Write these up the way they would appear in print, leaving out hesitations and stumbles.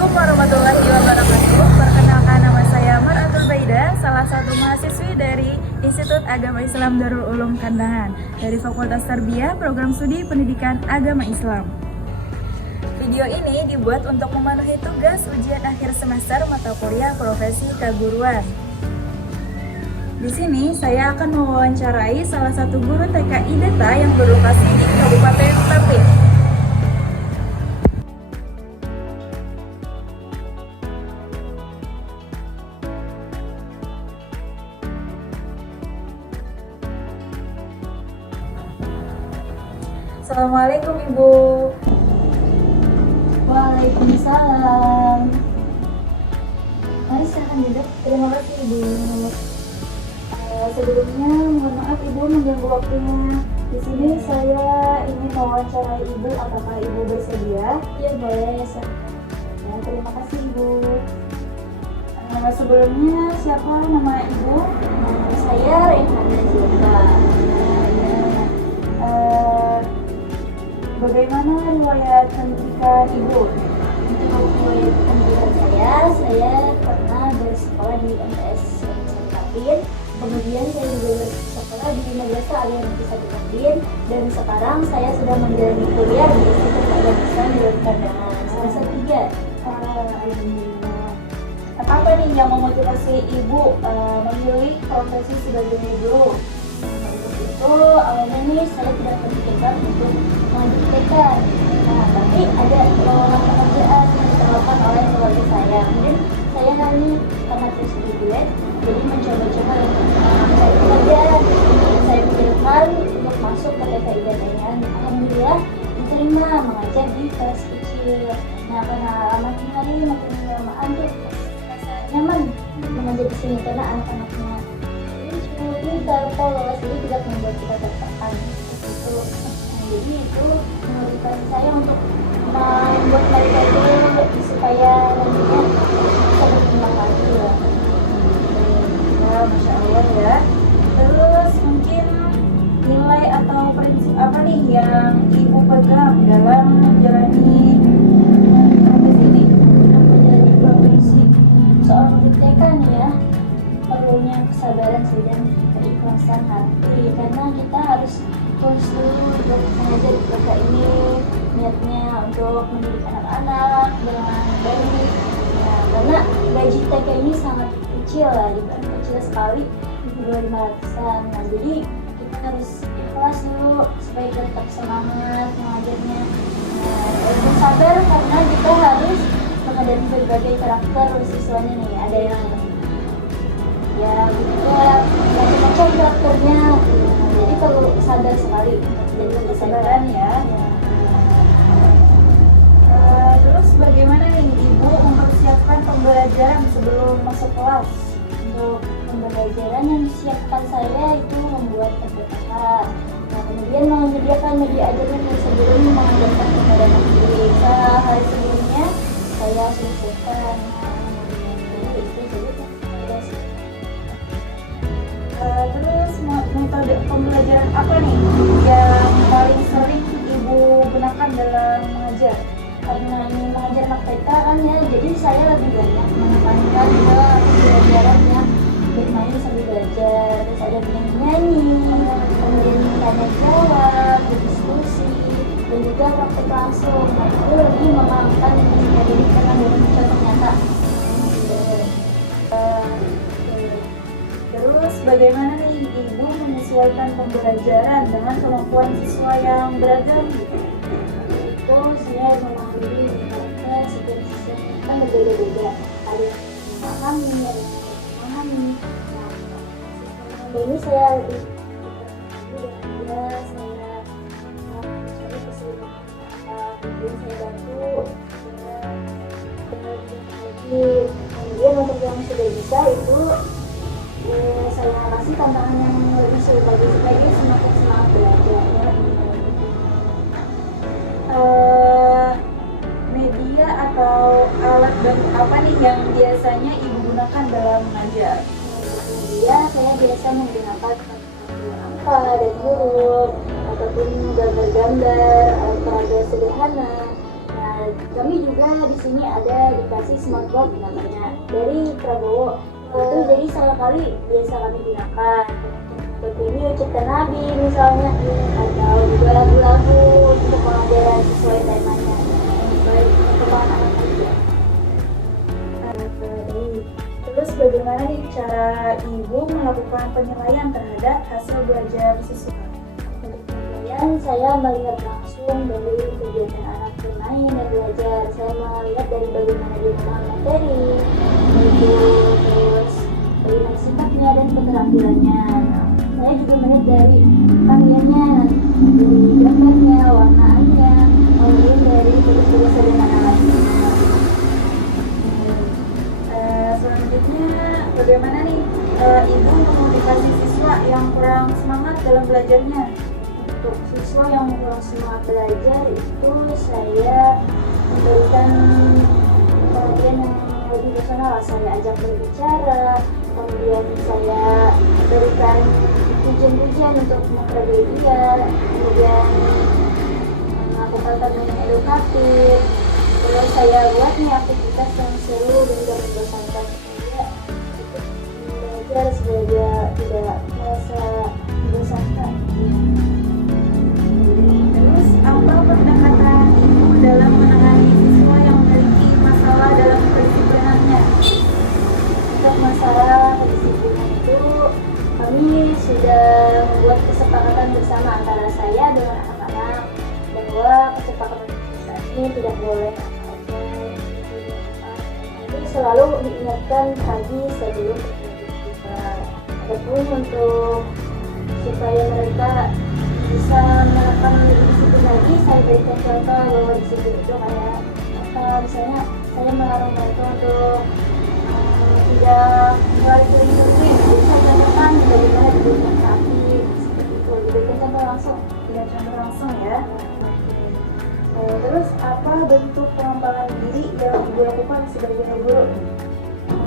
Assalamualaikum warahmatullahi wabarakatuh. Perkenalkan, nama saya Maratul Baida, salah satu mahasiswi dari Institut Agama Islam Darul Ulum Kandangan dari Fakultas Tarbiyah Program Studi Pendidikan Agama Islam. Video ini dibuat untuk memenuhi tugas ujian akhir semester mata kuliah profesi keguruan. Di sini saya akan mewawancarai salah satu guru TK IDETA yang berlokasi di Kabupaten Tapin. Assalamualaikum Ibu. Waalaikumsalam. Mari silahkan duduk. Terima kasih Ibu. Sebelumnya mohon maaf Ibu mengganggu waktunya. Di sini saya ingin mewawancarai Ibu, apakah Ibu bersedia? Ya boleh. Ya, terima kasih Ibu. Sebelumnya siapa nama Ibu? Saya Rehanna Zilfa. Bagaimana riwayat pendidikan Ibu? Untuk riwayat pendidikan saya pernah bersekolah di MTS Tapin. Kemudian saya juga bersekolah di Madrasah Aliyah Negeri 1 Tapin, dan sekarang saya sudah menjalani kuliah di Institut Agama Islam Darul Kandangan semester 3. Alhamdulillah. Apa nih yang memotivasi Ibu memilih profesi sebagai guru? Untuk itu awalnya nih saya tidak terpikirkan untuk melanjutkan, tapi ada lowongan pekerjaan yang ditawarkan oleh keluarga saya. Kemudian saya karena terus duit, jadi mencoba-coba untuk mencari pekerjaan. Saya pikirkan untuk masuk ke TK IDETA. Alhamdulillah diterima mengajar di kelas kecil. Nah, karena makin hari makin lama tuh rasa nyaman mengajar di sini karena anak-anaknya pintar, polos, jadi tidak membuat kita tertekan itu. Jadi itu memotivasi saya untuk membuat mereka itu supaya nantinya bisa berkembang lagi ya. Ya, Masya Allah ya. Terus mungkin nilai atau prinsip apa nih yang Ibu pegang dalam menjalani profesi ini? Dalam menjalani profesi seorang guru TK nih ya, perlunya kesabaran sih dan keikhlasan hati, karena kita harus tulus dulu untuk mengajar di TK ini, niatnya untuk mendidik anak-anak dengan baik. Nah, karena gaji TK ini sangat kecil lah, kecil sekali, di bawah 500-an. Nah, jadi kita harus ikhlas dulu supaya kita tetap semangat mengajarnya. Nah, harus sabar karena kita harus menghadapi berbagai karakter siswanya nih. Ada yang ya begitulah macam-macam karakternya. Jadi perlu sabar sekali untuk jadi Kesabaran ya. Terus bagaimana nih Ibu mempersiapkan pembelajaran sebelum masuk kelas? Untuk pembelajaran yang disiapkan saya itu membuat PPTH. Nah, kemudian menyediakan media ajarnya sebelum mengajarkan kepada anak didik. Hari sebelumnya saya sudah siapkan. Jadi itu jadi Terus metode pembelajaran apa nih yang paling sering Ibu gunakan dalam mengajar? karena ini mengajar anak TK kan ya, jadi saya lebih banyak menekankan ke pembelajaran yang bermain sambil belajar. Terus ada bernyanyi, kemudian tanya jawab, berdiskusi, dan juga praktek langsung. Nah, itu lebih memahamkan dirinya, jadi karena dengan contoh nyata. Terus bagaimana nih Ibu menyesuaikan pembelajaran dengan kemampuan siswa yang beragam? Itu saya memahami karakter setiap siswa kan berbeda-beda, ada yang memahami, ada yang tidak memahami. Nah, sistem ini saya lebih saya mencari keseluruhan, kemudian saya bantu lagi. Kemudian untuk yang sudah bisa itu saya kasih tantangan yang lebih sulit lagi supaya dia semakin semangat belajar ya. Media atau alat bantu apa nih yang biasanya Ibu gunakan dalam mengajar? Media saya biasa menggunakan angka dan huruf ataupun gambar-gambar atau peraga sederhana. Nah, Kami juga di sini ada dikasih smartboard namanya dari Prabowo. Itu jadi sekali biasa kami gunakan untuk video cipta nabi misalnya, atau juga lagu-lagu untuk pengajaran sesuai temanya, sesuai perkembangan anak juga. Baik. Terus bagaimana nih cara ibu melakukan penilaian terhadap hasil belajar siswa? Untuk penilaian, saya melihat langsung dari kegiatan anak bermain dan belajar. Saya melihat dari bagaimana dia memahami materi, terus bagaimana sikapnya dan keterampilannya. Nah, saya juga melihat dari karyanya, dari gambarnya, warnanya, kemudian dari tugas-tugas sederhana lainnya. Selanjutnya, bagaimana nih ibu memotivasi siswa yang kurang semangat dalam belajarnya? Untuk siswa yang kurang semangat belajar itu saya memberikan perhatian yang lebih personal. Saya ajak berbicara, kemudian saya berikan pujian-pujian untuk menghargai dia, kemudian melakukan permainan edukatif. Terus saya buat nih aktivitas yang seru dan juga membosankan supaya untuk belajar supaya dia tidak merasa membosankan. Terus apa pendekatan ibu dalam menangani siswa yang memiliki masalah dalam kedisiplinannya? Untuk masalah kedisiplinan itu, kami sudah membuat kesepakatan bersama antara saya dengan anak-anak bahwa kesepakatan ini tidak boleh itu selalu diingatkan pagi sebelum berbuka. Adapun untuk supaya mereka bisa menerapkan lebih disiplin lagi, saya berikan contoh bahwa disiplin itu kayak apa, misalnya saya melarang mereka untuk tidak melalui kering, jadi saya contohkan bagaimana diberikan api seperti itu, diberikan contoh langsung, Tidak contoh langsung ya. Terus apa bentuk pengembangan diri yang ibu lakukan sebagai guru?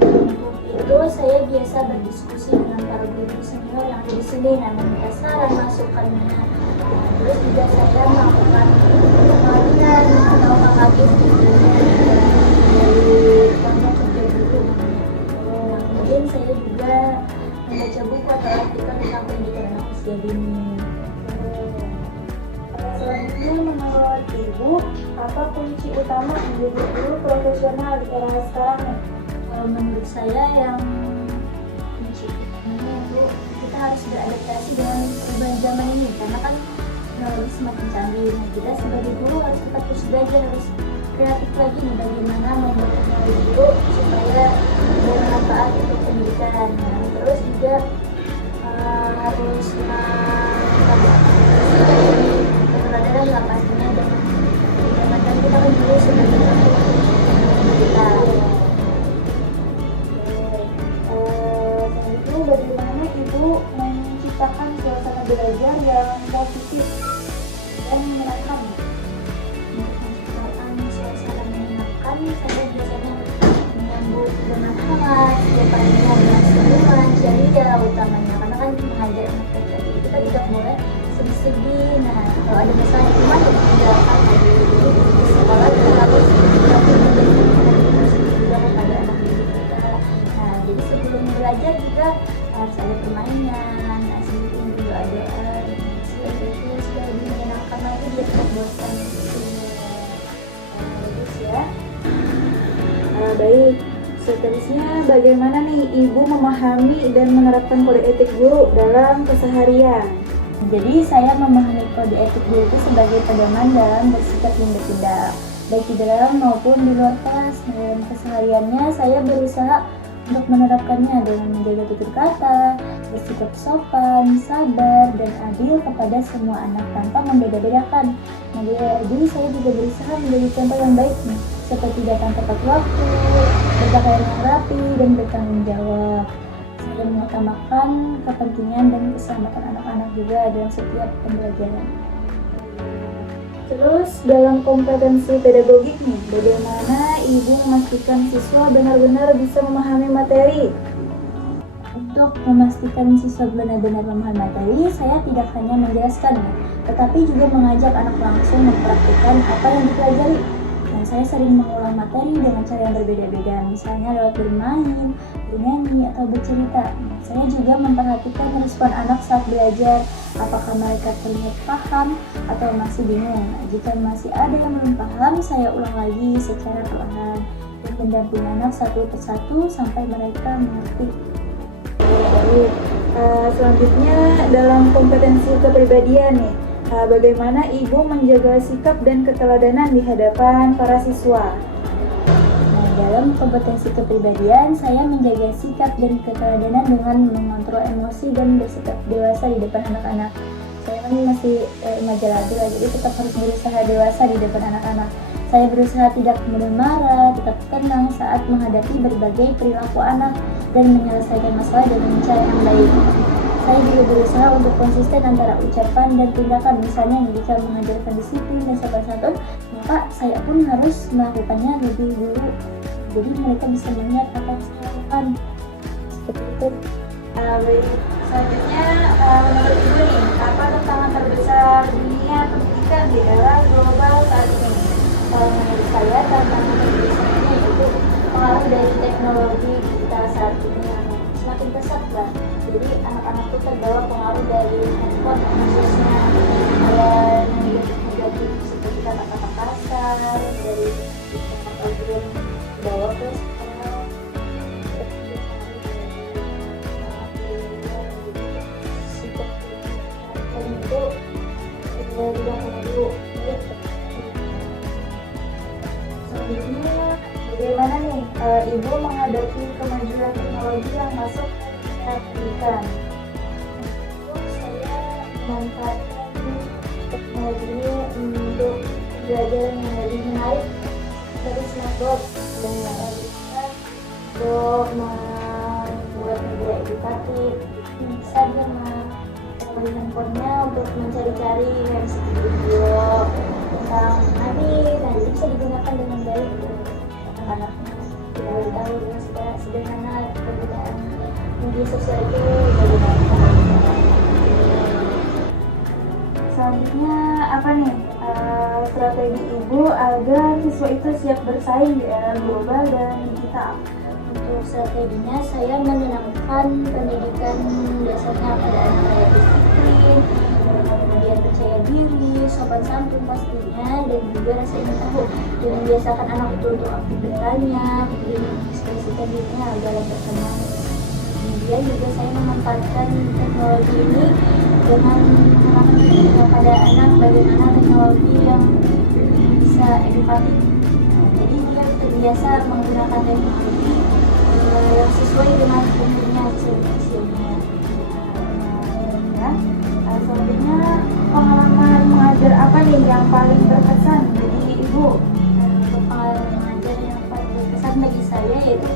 Untuk itu saya biasa berdiskusi dengan para guru senior yang ada di sini, meminta saran masukannya. Terus juga saya melakukan pengaduan atau KKG dari kelompok kerja guru. Kemudian saya juga membaca buku atau artikel tentang pendidikan anak usia dini. Selanjutnya, menurut ibu, apa kunci utama menjadi guru profesional di era sekarang nih? Menurut saya yang kunci utamanya itu kita harus beradaptasi dengan perubahan zaman ini, karena kan teknologi semakin canggih. Nah, kita sebagai guru harus tetap terus belajar, harus kreatif lagi nih bagaimana membuat teknologi itu supaya bermanfaat untuk pendidikan. Nah, terus juga harus keteladanan lah pastinya, dan jangan kita kan dulu sebagai kita. Selanjutnya, bagaimana ibu menciptakan suasana belajar yang positif dan menyenangkan? Untuk menciptakan suasana menyenangkan, saya biasanya menyambut dengan hangat setiap harinya dengan senyuman ceria utamanya, karena kan mengajar anak kecil kita tidak boleh sedih-sedih. Nah, kalau ada masalah di rumah tidak tinggalkan lagi, jadi di sekolah kita harus positif juga kepada anak didik kita. Nah, jadi sebelum belajar juga harus ada permainan, nah sebelum juga ada itu supaya lebih menyenangkan lagi, dia tidak bosan. Bagus ya. Baik, seterusnya bagaimana nih ibu memahami dan menerapkan kode etik guru dalam keseharian? Jadi saya memahami kode etik guru itu sebagai pedoman dalam bersikap yang bertindak, baik di dalam maupun di luar kelas. Dalam kesehariannya saya berusaha untuk menerapkannya dengan menjaga tutur kata, bersikap sopan, sabar, dan adil kepada semua anak tanpa membeda-bedakan. Nah, jadi saya juga berusaha menjadi contoh yang baik nih, seperti datang tepat waktu, berpakaian yang rapi, dan bertanggung jawab. Saya mengutamakan kepentingan dan keselamatan anak-anak juga dalam setiap pembelajaran. Terus dalam kompetensi pedagogik nih, bagaimana ibu memastikan siswa benar-benar bisa memahami materi? Untuk memastikan siswa benar-benar memahami materi, saya tidak hanya menjelaskan, tetapi juga mengajak anak langsung mempraktikkan apa yang dipelajari. Nah, Saya sering mengulang materi dengan cara yang berbeda-beda, misalnya lewat bermain, bernyanyi, atau bercerita. Saya juga memperhatikan respon anak saat belajar, apakah mereka terlihat paham atau masih bingung. Jika masih ada yang belum paham, saya ulang lagi secara perlahan dan mendampingi anak satu persatu sampai mereka mengerti. Baik. Selanjutnya dalam kompetensi kepribadian nih, bagaimana Ibu menjaga sikap dan keteladanan di hadapan para siswa? Dalam kompetensi kepribadian, saya menjaga sikap dan keteladanan dengan mengontrol emosi dan bersikap dewasa di depan anak-anak. Saya kan masih remaja lagi, jadi tetap harus berusaha dewasa di depan anak-anak. Saya berusaha tidak mudah marah, tetap tenang saat menghadapi berbagai perilaku anak dan menyelesaikan masalah dengan cara yang baik. Saya juga berusaha untuk konsisten antara ucapan dan tindakan. Misalnya jika mengajarkan disiplin dan sopan santun, maka saya pun harus melakukannya lebih dulu. Jadi mereka bisa melihat apa yang saya lakukan. Seperti itu. Baik. Selanjutnya, menurut Ibu nih, apa tantangan terbesar dunia pendidikan di era global saat ini? Menurut saya tantangan terbesarnya yaitu pengaruh dari teknologi digital saat ini yang semakin pesat lah. Jadi anak-anak itu terbawa pengaruh dari handphone, khususnya yang negatif seperti kata-kata kasar dari teknologi yang dibawa ke sekolah. Itu tidak perlu. Selanjutnya, bagaimana nih Ibu menghadapi kemajuan teknologi yang masuk ke pendidikan? Saya memanfaatkan teknologi ini untuk belajar yang lebih menarik dari smartboard dan untuk membuat media edukatif. Bisa dia melalui handphonenya untuk mencari-cari dari video tentang menarik, dan itu bisa digunakan dengan baik untuk anak-anak. Kita tahu dengan secara sederhana penggunaan media sosial itu bagaimana. Selanjutnya, apa nih strategi Ibu agar siswa itu siap bersaing di era global dan digital? Untuk strateginya, saya menanamkan pendidikan dasarnya pada anak kayak disiplin, kemudian percaya diri, sopan santun pastinya, dan juga rasa ingin tahu. Dan membiasakan anak itu untuk aktif bertanya, kemudian mengekspresikan dirinya dalam berteman. Kemudian juga saya memanfaatkan teknologi ini dengan mengenalkan kepada anak bagaimana teknologi yang bisa edukatif. Jadi dia terbiasa menggunakan teknologi yang sesuai dengan umurnya, sesuai usianya. Selanjutnya, pengalaman mengajar apa nih yang paling berkesan bagi Ibu? Untuk pengalaman mengajar yang paling berkesan bagi saya yaitu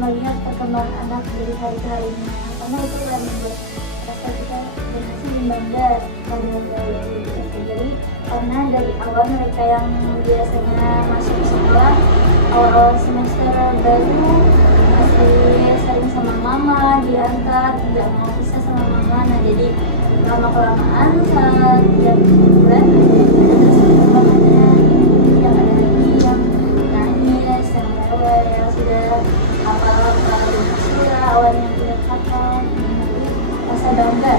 melihat perkembangan anak dari hari ke harinya, karena itu yang membuat rasa kita berhasil membangga pada diri kita sendiri. Karena dari awal mereka yang biasanya masuk sekolah awal semester baru masih sering sama mama, diantar, nggak mau pisah sama mama. Nah jadi lama-kelamaan saat tiap bulan ada perkembangannya, yang ada lagi yang nangis, yang rewel, sudah hafal surah awalnya yang tidak hafal. Jadi rasa bangga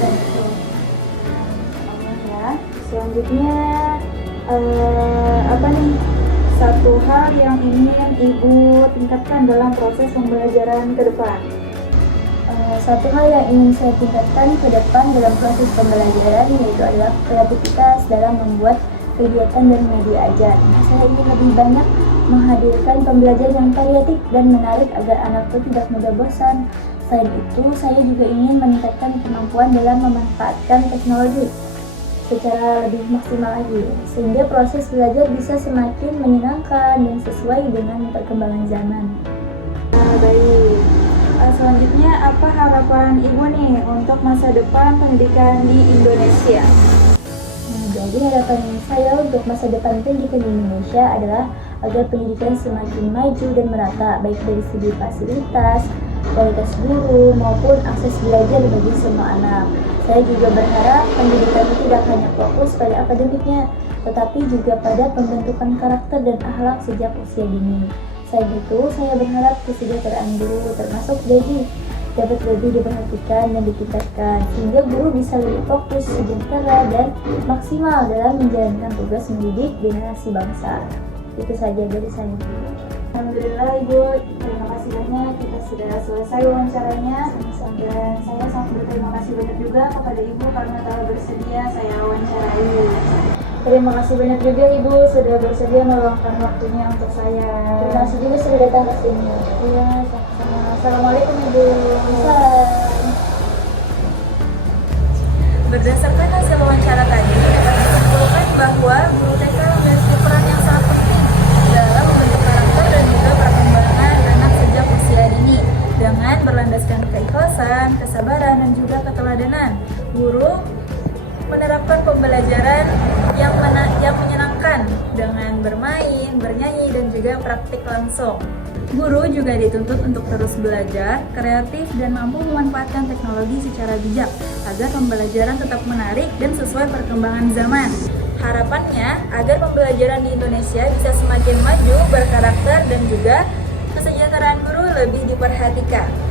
dan itu. Ya. Selanjutnya, apa nih satu hal yang ingin Ibu tingkatkan dalam proses pembelajaran ke depan? Satu hal yang ingin saya tingkatkan ke depan dalam proses pembelajaran yaitu adalah kreativitas dalam membuat kegiatan dan media ajar. Saya ingin lebih banyak menghadirkan pembelajaran yang variatif dan menarik agar anak itu tidak mudah bosan. Selain itu, saya juga ingin meningkatkan kemampuan dalam memanfaatkan teknologi secara lebih maksimal lagi, sehingga proses belajar bisa semakin menyenangkan dan sesuai dengan perkembangan zaman. Baik. Selanjutnya, apa harapan Ibu nih untuk masa depan pendidikan di Indonesia? Jadi harapan saya untuk masa depan pendidikan di Indonesia adalah agar pendidikan semakin maju dan merata, baik dari segi fasilitas, kualitas guru, maupun akses belajar bagi semua anak. Saya juga berharap pendidikan itu tidak hanya fokus pada akademiknya, tetapi juga pada pembentukan karakter dan akhlak sejak usia dini. Selain itu, saya berharap kesejahteraan guru termasuk gaji dapat lebih diperhatikan dan ditingkatkan sehingga guru bisa lebih fokus, sejahtera, dan maksimal dalam menjalankan tugas mendidik generasi bangsa. Itu saja dari saya. Alhamdulillah Ibu, terima kasih banyak, kita sudah selesai wawancaranya. Dan saya sangat berterima kasih banyak juga kepada Ibu karena telah bersedia saya wawancarai. Terima kasih banyak juga Ibu sudah bersedia meluangkan waktunya untuk saya. Terima kasih juga sudah datang ke sini. Iya, sama-sama. Assalamualaikum Ibu. Salam. Berdasarkan hasil wawancara tadi, dapat disimpulkan bahwa guru TK memiliki peran yang sangat penting dalam membentuk karakter dan juga perkembangan anak sejak usia dini. Dengan berlandaskan keikhlasan, kesabaran, dan juga keteladanan, guru menerapkan pembelajaran yang menyenangkan dengan bermain, bernyanyi, dan juga praktik langsung. Guru juga dituntut untuk terus belajar, kreatif, dan mampu memanfaatkan teknologi secara bijak agar pembelajaran tetap menarik dan sesuai perkembangan zaman. Harapannya agar pembelajaran di Indonesia bisa semakin maju, berkarakter, dan juga kesejahteraan guru lebih diperhatikan.